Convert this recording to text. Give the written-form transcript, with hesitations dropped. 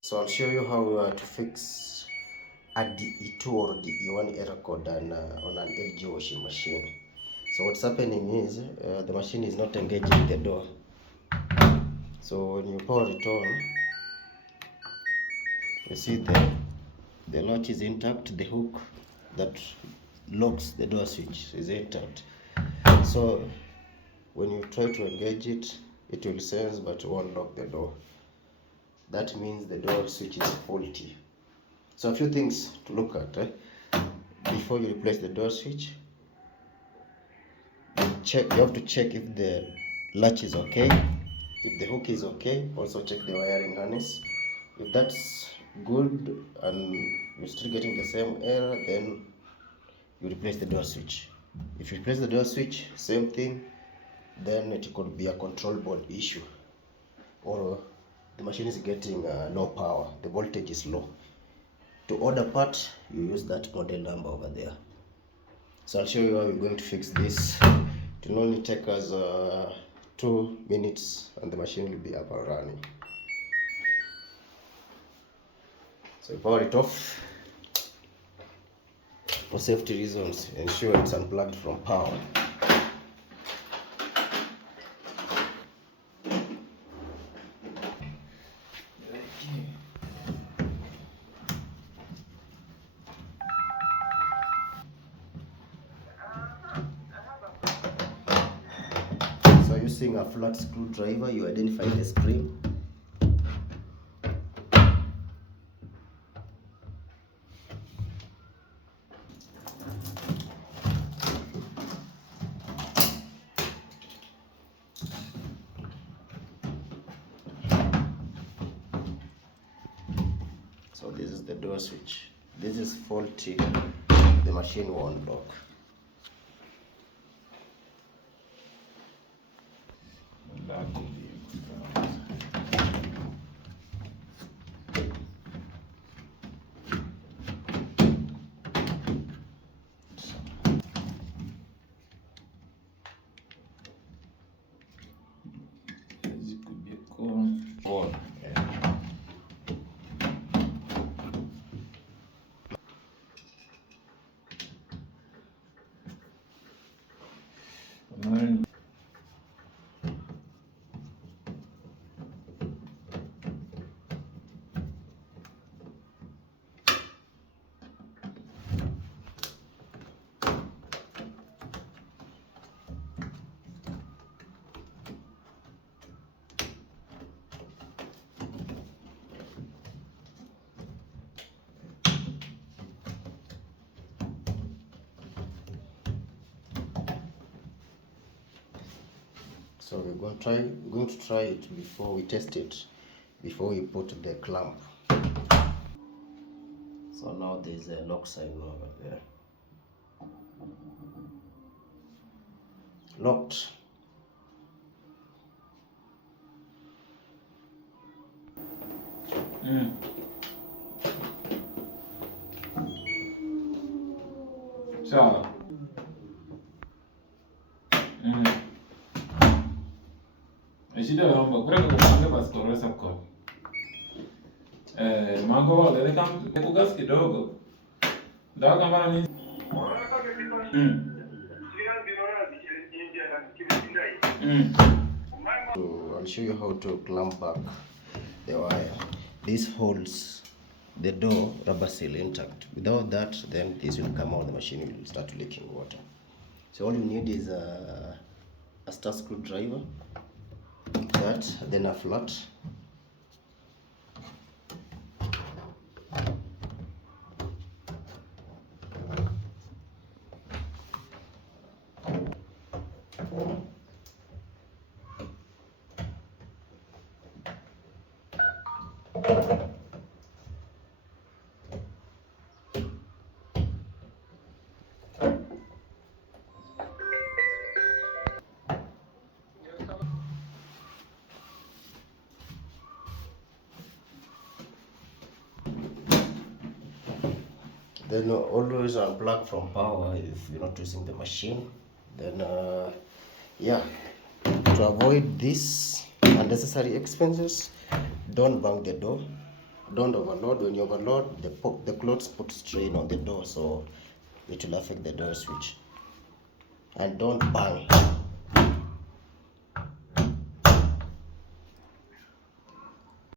So I'll show you how to fix a DE2 or DE1 error code on an LG washing machine. So what's happening is the machine is not engaging the door. So when you power it on, you see the latch is intact, the hook that locks the door switch is intact. So when you try to engage it, it will sense but won't lock the door. That means the door switch is faulty. So a few things to look at before you replace the door switch. You have to check if the latch is okay, if the hook is okay. Also check the wiring harness. If that's good and you're still getting the same error, then you replace the door switch. If you replace the door switch, same thing, then it could be a control board issue, or the machine is getting low power, the voltage is low. To order part, you use that model number over there. So I'll show you how we're going to fix this. It will only take us 2 minutes and the machine will be up and running. So we power it off. For safety reasons, ensure it's unplugged from power. So using a flat screwdriver, you identify the spring. So this is the door switch. This is faulty. The machine won't lock. So we're going to try it before we test it, before we put the clamp. So now there's a lock sign over there. Locked. Sawa. Shida yomba kureka kupanga basi koresa kwa. Mango wale they come kugas kidogo. Ndio kama mimi. So I'll show you how to clamp back the wire. This holds the door rubber seal intact. Without that, then this will come out, the machine will start leaking water. So all you need is a star screwdriver, that, then a flat. Then always unplug from power if you're not using the machine. Then yeah, to avoid this unnecessary expenses, don't bang the door. don't overload. When you overload, the clothes put strain on the door, so it will affect the door switch. And don't bang.